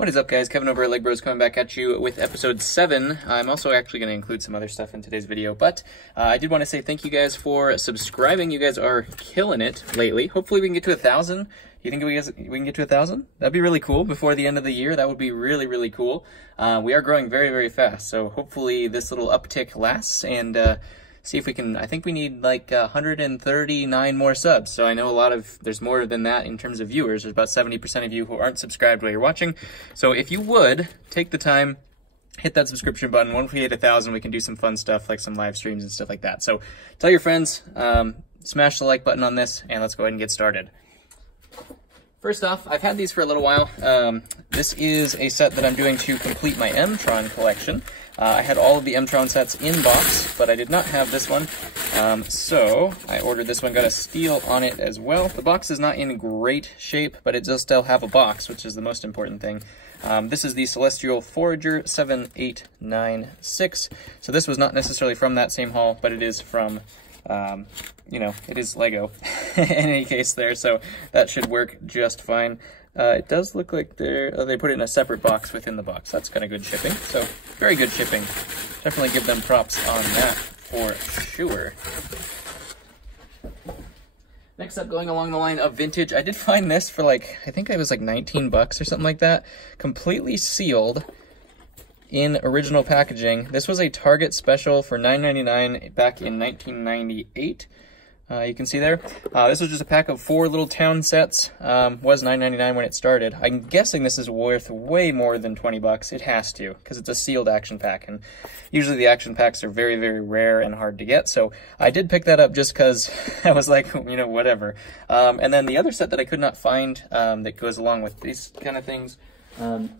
What is up, guys? Kevin over at Leg Bros coming back at you with episode 7. I'm also actually going to include some other stuff in today's video, but I did want to say thank you guys for subscribing. You guys are killing it lately. Hopefully we can get to 1,000. You think we can get to 1,000? That'd be really cool before the end of the year. That would be really, really cool. We are growing very, very fast, so hopefully this little uptick lasts, and see if we can. I think we need like 139 more subs. So I know there's more than that in terms of viewers. There's about 70% of you who aren't subscribed while you're watching. So if you would, take the time, hit that subscription button. Once we hit 1,000, we can do some fun stuff like some live streams and stuff like that. So tell your friends, smash the like button on this, and let's go ahead and get started. First off, I've had these for a little while. This is a set that I'm doing to complete my Tron collection. I had all of the Tron sets in box, but I did not have this one. So I ordered this one, got a steal on it as well. The box is not in great shape, but it does still have a box, which is the most important thing. This is the Celestial Forager 7896. So this was not necessarily from that same haul, but it is from, it is Lego in any case there, so that should work just fine. It does look like they put it in a separate box within the box. That's kind of good shipping, so very good shipping. Definitely give them props on that for sure. Next up, going along the line of vintage, I did find this for I think it was like 19 bucks or something like that, completely sealed in original packaging. This was a Target special for $9.99 back in 1998. You can see there. This was just a pack of 4 little town sets. Was $9.99 when it started. I'm guessing this is worth way more than 20 bucks. It has to, because it's a sealed action pack, and usually the action packs are very, very rare and hard to get. So I did pick that up just because I was like, whatever. And then the other set that I could not find that goes along with these kind of things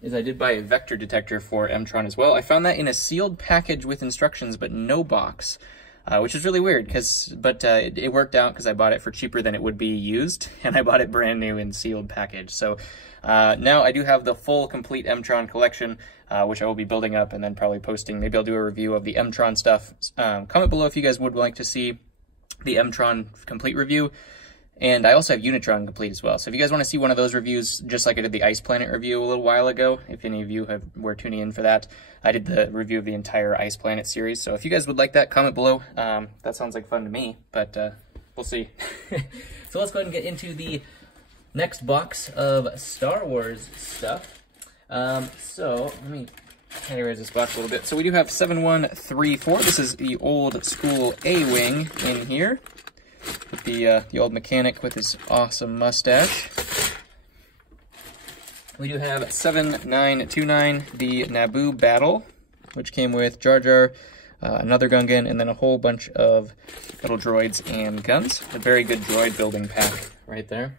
is I did buy a vector detector for Tron as well. I found that in a sealed package with instructions, but no box. Which is really weird, but it worked out because I bought it for cheaper than it would be used, and I bought it brand new in sealed package. So now I do have the full complete Tron collection, which I will be building up and then probably posting. Maybe I'll do a review of the Tron stuff. Comment below if you guys would like to see the Tron complete review. And I also have Unitron complete as well. So if you guys want to see one of those reviews, just like I did the Ice Planet review a little while ago, if any of you were tuning in for that, I did the review of the entire Ice Planet series. So if you guys would like that, comment below. That sounds like fun to me, but we'll see. So let's go ahead and get into the next box of Star Wars stuff. So let me raise this box a little bit. So we do have 7134. This is the old school A-Wing in here, with the old mechanic with his awesome mustache. We do have 7929, the Naboo Battle, which came with Jar Jar, another Gungan, and then a whole bunch of little droids and guns. A very good droid building pack right there.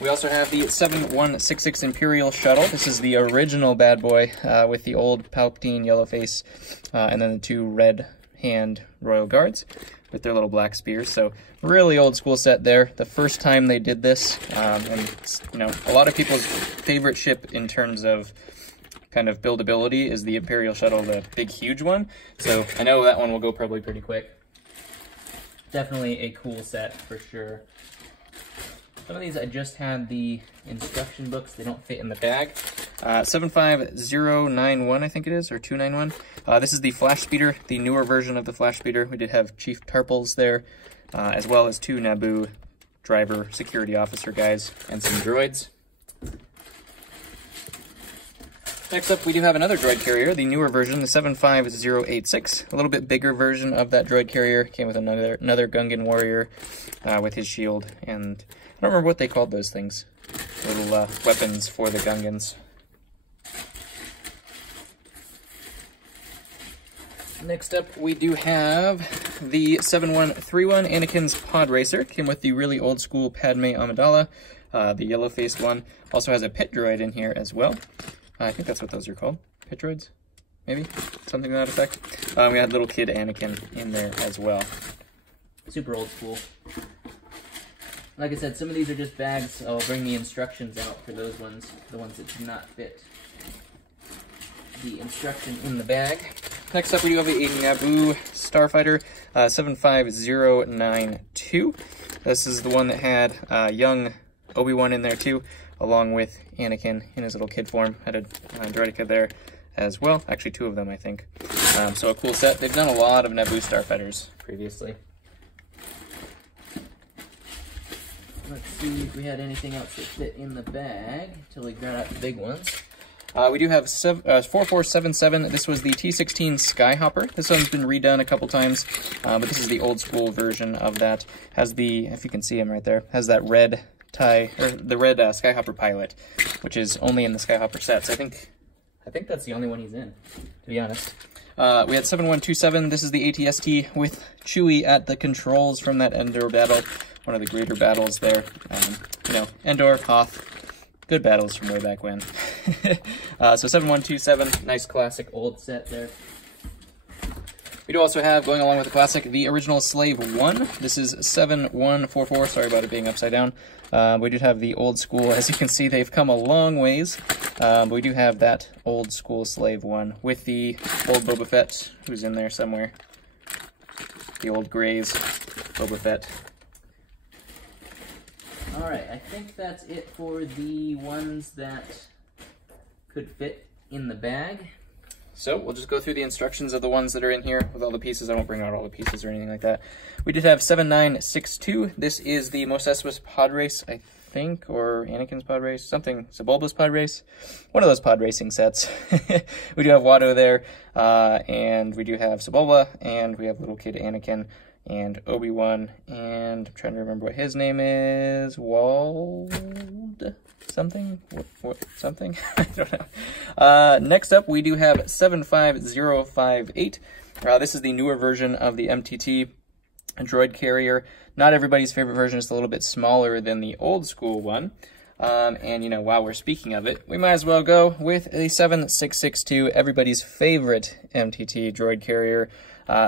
We also have the 7166 Imperial Shuttle. This is the original bad boy with the old Palpatine yellow face, and then the 2 red hand Royal Guards with their little black spears. So really old school set there. The first time they did this, and a lot of people's favorite ship in terms of kind of buildability is the Imperial Shuttle, the big huge one. So I know that one will go probably pretty quick. Definitely a cool set for sure. Some of these I just had the instruction books. They don't fit in the bag. 75091, I think it is, or 291. This is the Flash Speeder, the newer version of the Flash Speeder. We did have Chief Tarples there, as well as 2 Naboo driver security officer guys and some droids. Next up, we do have another droid carrier, the newer version, the 75086. A little bit bigger version of that droid carrier. Came with another Gungan warrior with his shield, and I don't remember what they called those things. Little weapons for the Gungans. Next up, we do have the 7131 Anakin's Pod Racer. Came with the really old school Padme Amidala, the yellow-faced one. Also has a pit droid in here as well. I think that's what those are called. Pit droids? Maybe? Something to that effect. We had little kid Anakin in there as well. Super old school. Like I said, some of these are just bags. I'll bring the instructions out for those ones, the ones that do not fit the instruction in the bag. Next up, we do have a Naboo Starfighter 75092. This is the one that had young Obi-Wan in there too, along with Anakin in his little kid form. Had a droideka there as well. Actually, 2 of them, I think. So a cool set. They've done a lot of Naboo starfighters previously. Let's see if we had anything else that fit in the bag until we got out the big ones. We do have 4477. This was the T16 Skyhopper. This one's been redone a couple times, but this is the old school version of that. Has the, if you can see him right there, has that red tie, or the red Skyhopper pilot, which is only in the Skyhopper sets. I think that's the only one he's in, to be honest. We had 7127. This is the ATST with Chewie at the controls from that Endor battle, one of the greater battles there. You know, Endor, Hoth. Good battles from way back when. So 7127, nice classic old set there. We do also have, going along with the classic, the original Slave 1. This is 7144, sorry about it being upside down. We do have the old school, as you can see, they've come a long ways. But we do have that old school Slave 1 with the old Boba Fett, who's in there somewhere. The old Greys Boba Fett. Alright, I think that's it for the ones that could fit in the bag. So we'll just go through the instructions of the ones that are in here with all the pieces. I won't bring out all the pieces or anything like that. We did have 7962. This is the Mos Espa's pod race, I think, or Anakin's pod race, something, Sebulba's pod race. One of those pod racing sets. We do have Watto there, and we do have Sebulba, and we have little kid Anakin, and Obi-Wan, and I'm trying to remember what his name is, Wald something? What something? I don't know. Next up, we do have 75058. This is the newer version of the MTT droid carrier. Not everybody's favorite version, is a little bit smaller than the old school one. And, you know, while we're speaking of it, we might as well go with a 7662, everybody's favorite MTT droid carrier.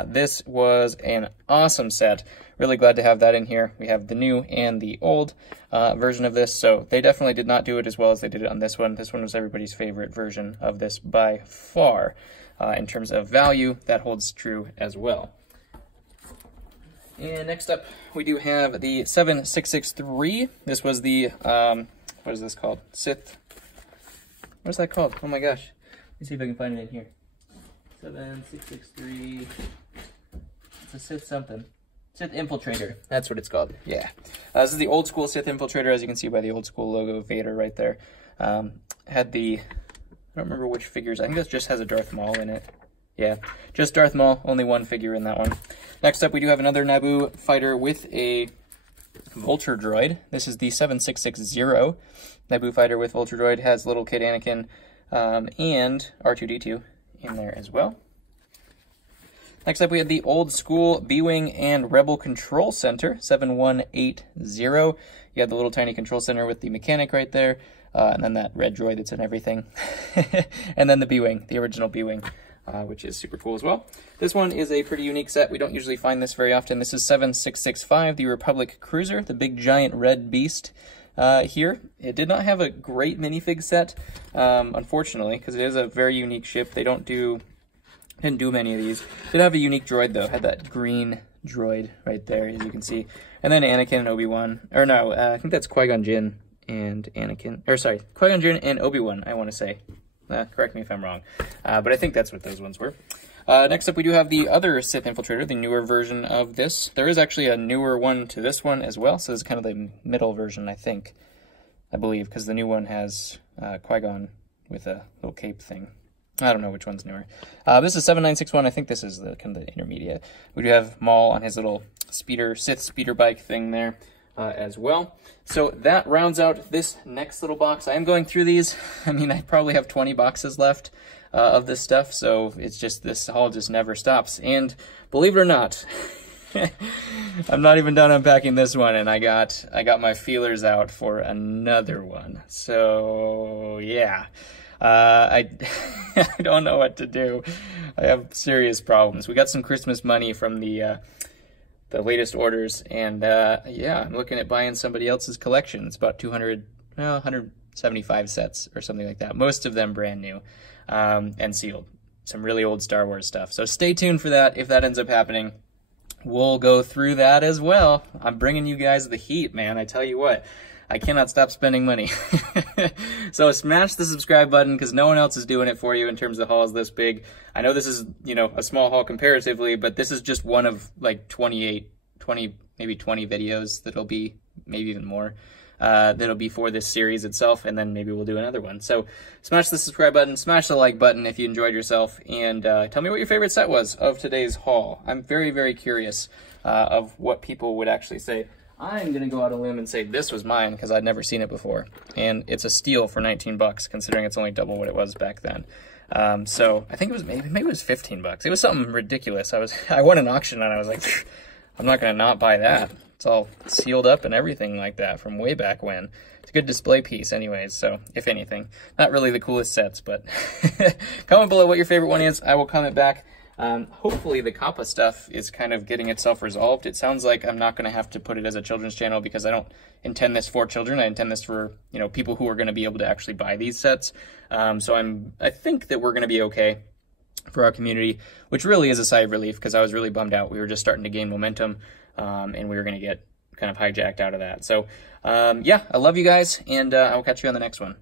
This was an awesome set. Really glad to have that in here. We have the new and the old version of this, so they definitely did not do it as well as they did it on this one. This one was everybody's favorite version of this by far. In terms of value, that holds true as well. And next up, we do have the 7663. This was the, what is this called? Sith. What is that called? Oh my gosh. Let me see if I can find it in here. 7663. It's a Sith something. Sith Infiltrator. That's what it's called. Yeah. This is the old school Sith Infiltrator, as you can see by the old school logo, Vader right there. Had the, I don't remember which figures. I think this just has a Darth Maul in it. Yeah, just Darth Maul, only one figure in that one. Next up, we do have another Naboo fighter with a Vulture droid. This is the 7660 Naboo fighter with Vulture droid. Has little kid Anakin and R2-D2 in there as well. Next up, we have the old school B-Wing and Rebel Control Center, 7180. You have the little tiny control center with the mechanic right there, and then that red droid that's in everything. And then the B-Wing, the original B-Wing. Which is super cool as well. This one is a pretty unique set. We don't usually find this very often. This is 7665, the Republic Cruiser, the big giant red beast here. It did not have a great minifig set, unfortunately, because it is a very unique ship. They didn't do many of these. Did have a unique droid, though. Had that green droid right there, as you can see. And then Anakin and Obi-Wan. Or no, I think that's Qui-Gon Jinn and Anakin. Or sorry, Qui-Gon Jinn and Obi-Wan, I want to say. Correct me if I'm wrong, but I think that's what those ones were. Next up, we do have the other Sith Infiltrator, the newer version of this. There is actually a newer one to this one as well, so this is kind of the middle version, I believe, because the new one has Qui-Gon with a little cape thing. I don't know which one's newer. This is 7961. I think this is the kind of the intermediate. We do have Maul on his little Sith speeder bike thing there. As well. So that rounds out this next little box. I am going through these. I mean, I probably have 20 boxes left of this stuff, so it's just, this haul just never stops. And believe it or not, I'm not even done unpacking this one, and I got my feelers out for another one. So yeah, I don't know what to do. I have serious problems. We got some Christmas money from the latest orders, and yeah, I'm looking at buying somebody else's collection. It's about 175 sets or something like that. Most of them brand new and sealed. Some really old Star Wars stuff. So stay tuned for that. If that ends up happening, we'll go through that as well. I'm bringing you guys the heat, man. I tell you what. I cannot stop spending money. So smash the subscribe button because no one else is doing it for you in terms of hauls this big. I know this is, you know, a small haul comparatively, but this is just one of like 20, maybe 20 videos that'll be, maybe even more, that'll be for this series itself, and then maybe we'll do another one. So smash the subscribe button, smash the like button if you enjoyed yourself, and tell me what your favorite set was of today's haul. I'm very, very curious of what people would actually say. I'm going to go out on a limb and say this was mine because I'd never seen it before, and it's a steal for 19 bucks considering it's only double what it was back then. So I think it was maybe it was 15 bucks. It was something ridiculous. I won an auction and I was like, I'm not going to not buy that. It's all sealed up and everything like that from way back when. It's a good display piece anyways, so if anything. Not really the coolest sets, but comment below what your favorite one is. I will comment back. Hopefully the Kappa stuff is kind of getting itself resolved. It sounds like I'm not going to have to put it as a children's channel because I don't intend this for children. I intend this for, you know, people who are going to be able to actually buy these sets. So I think that we're going to be okay for our community, which really is a sigh of relief because I was really bummed out. We were just starting to gain momentum, and we were going to get kind of hijacked out of that. So, yeah, I love you guys, and I will catch you on the next one.